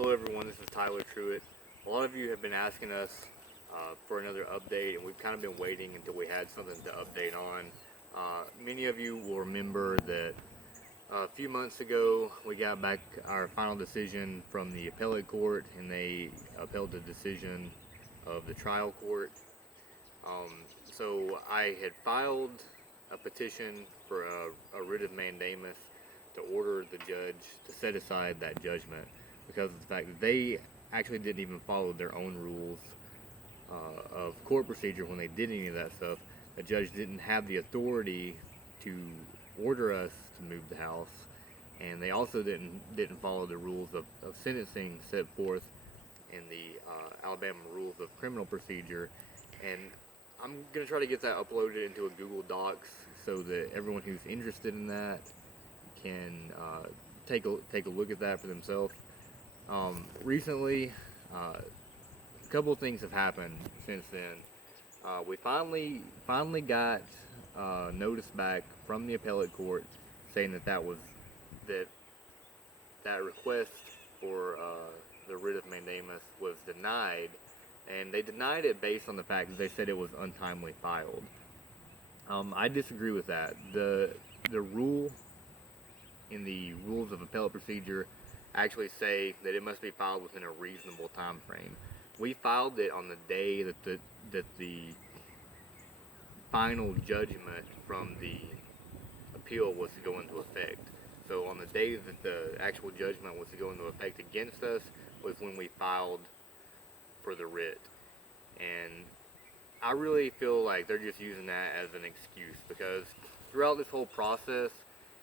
Hello everyone, this is Tyler Truitt. A lot of you have been asking us for another update, and we've kind of been waiting until we had something to update on. Many of you will remember that a few months ago we got back our final decision from the appellate court, and they upheld the decision of the trial court. So I had filed a petition for a writ of mandamus to order the judge to set aside that judgment because of the fact that they actually didn't even follow their own rules of court procedure when they did any of that stuff. The judge didn't have the authority to order us to move the house, and they also didn't follow the rules of sentencing set forth in the Alabama Rules of Criminal Procedure. And I'm going to try to get that uploaded into a Google Docs so that everyone who's interested in that can take a look at that for themselves. Recently, a couple of things have happened since then. We finally got notice back from the appellate court saying that request for the writ of mandamus was denied, and they denied it based on the fact that they said it was untimely filed. I disagree with that. The rule in the rules of appellate procedure actually say that it must be filed within a reasonable time frame. We filed it on the day that the final judgment from the appeal was to go into effect. So on the day that the actual judgment was to go into effect against us was when we filed for the writ. And I really feel like they're just using that as an excuse, because throughout this whole process,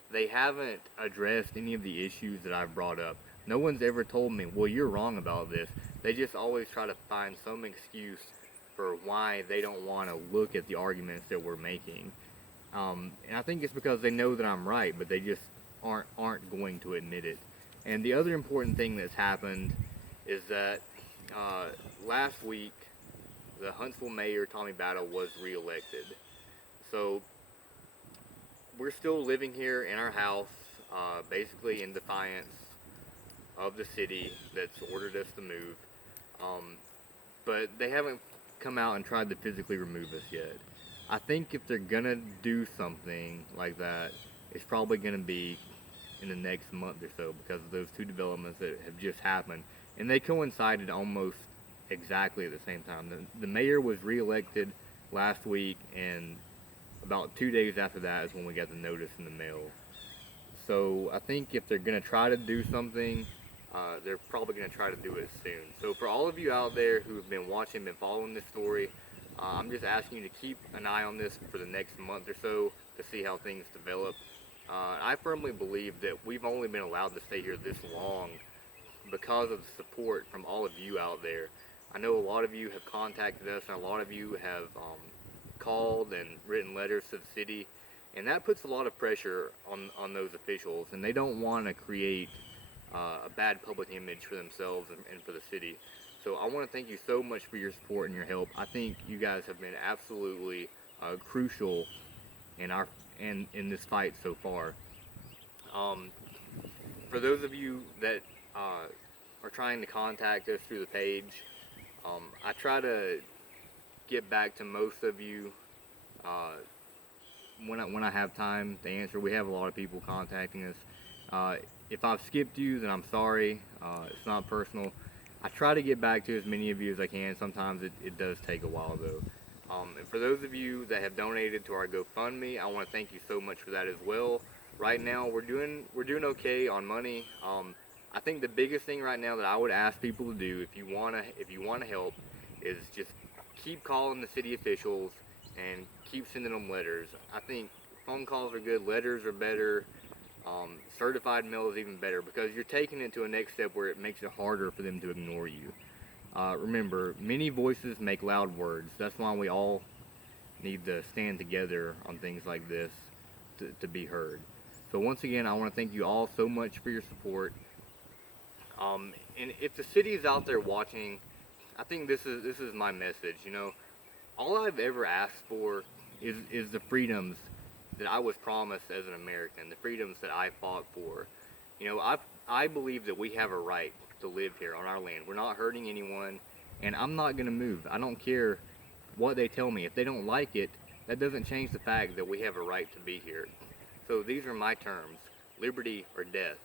they haven't addressed any of the issues that I've brought up. No one's ever told me, well, you're wrong about this. They just always try to find some excuse for why they don't want to look at the arguments that we're making. And I think it's because they know that I'm right, but they just aren't going to admit it. And the other important thing that's happened is that last week, the Huntsville mayor, Tommy Battle, was reelected. So we're still living here in our house, basically in defiance of the city that's ordered us to move. But they haven't come out and tried to physically remove us yet. I think if they're gonna do something like that, it's probably gonna be in the next month or so, because of those two developments that have just happened. And they coincided almost exactly at the same time. The mayor was reelected last week, and about 2 days after that is when we got the notice in the mail. So I think if they're going to try to do something, they're probably going to try to do it soon. So for all of you out there who have been watching, been following this story, I'm just asking you to keep an eye on this for the next month or so to see how things develop. I firmly believe that we've only been allowed to stay here this long because of the support from all of you out there. I know a lot of you have contacted us, and a lot of you have called and written letters to the city, and that puts a lot of pressure on those officials, and they don't want to create a bad public image for themselves and for the city. So I want to thank you so much for your support and your help. I think you guys have been absolutely crucial in this fight so far. For those of you that are trying to contact us through the page, I try to get back to most of you when I have time to answer. We have a lot of people contacting us. If I've skipped you, then I'm sorry. It's not personal. I try to get back to as many of you as I can. Sometimes it does take a while, though. And for those of you that have donated to our GoFundMe, I want to thank you so much for that as well. Right now, we're doing okay on money. I think the biggest thing right now that I would ask people to do, if you wanna help, is just keep calling the city officials and keep sending them letters. I think phone calls are good, letters are better, certified mail is even better, because you're taking it to a next step where it makes it harder for them to ignore you. Remember, many voices make loud words. That's why we all need to stand together on things like this to be heard. So once again, I want to thank you all so much for your support. And if the city is out there watching, I think this is my message. You know, all I've ever asked for is the freedoms that I was promised as an American, the freedoms that I fought for. You know, I believe that we have a right to live here on our land. We're not hurting anyone, and I'm not going to move. I don't care what they tell me. If they don't like it, that doesn't change the fact that we have a right to be here. So these are my terms, liberty or death.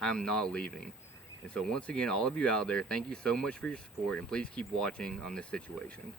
I'm not leaving. And so once again, all of you out there, thank you so much for your support, and please keep watching on this situation.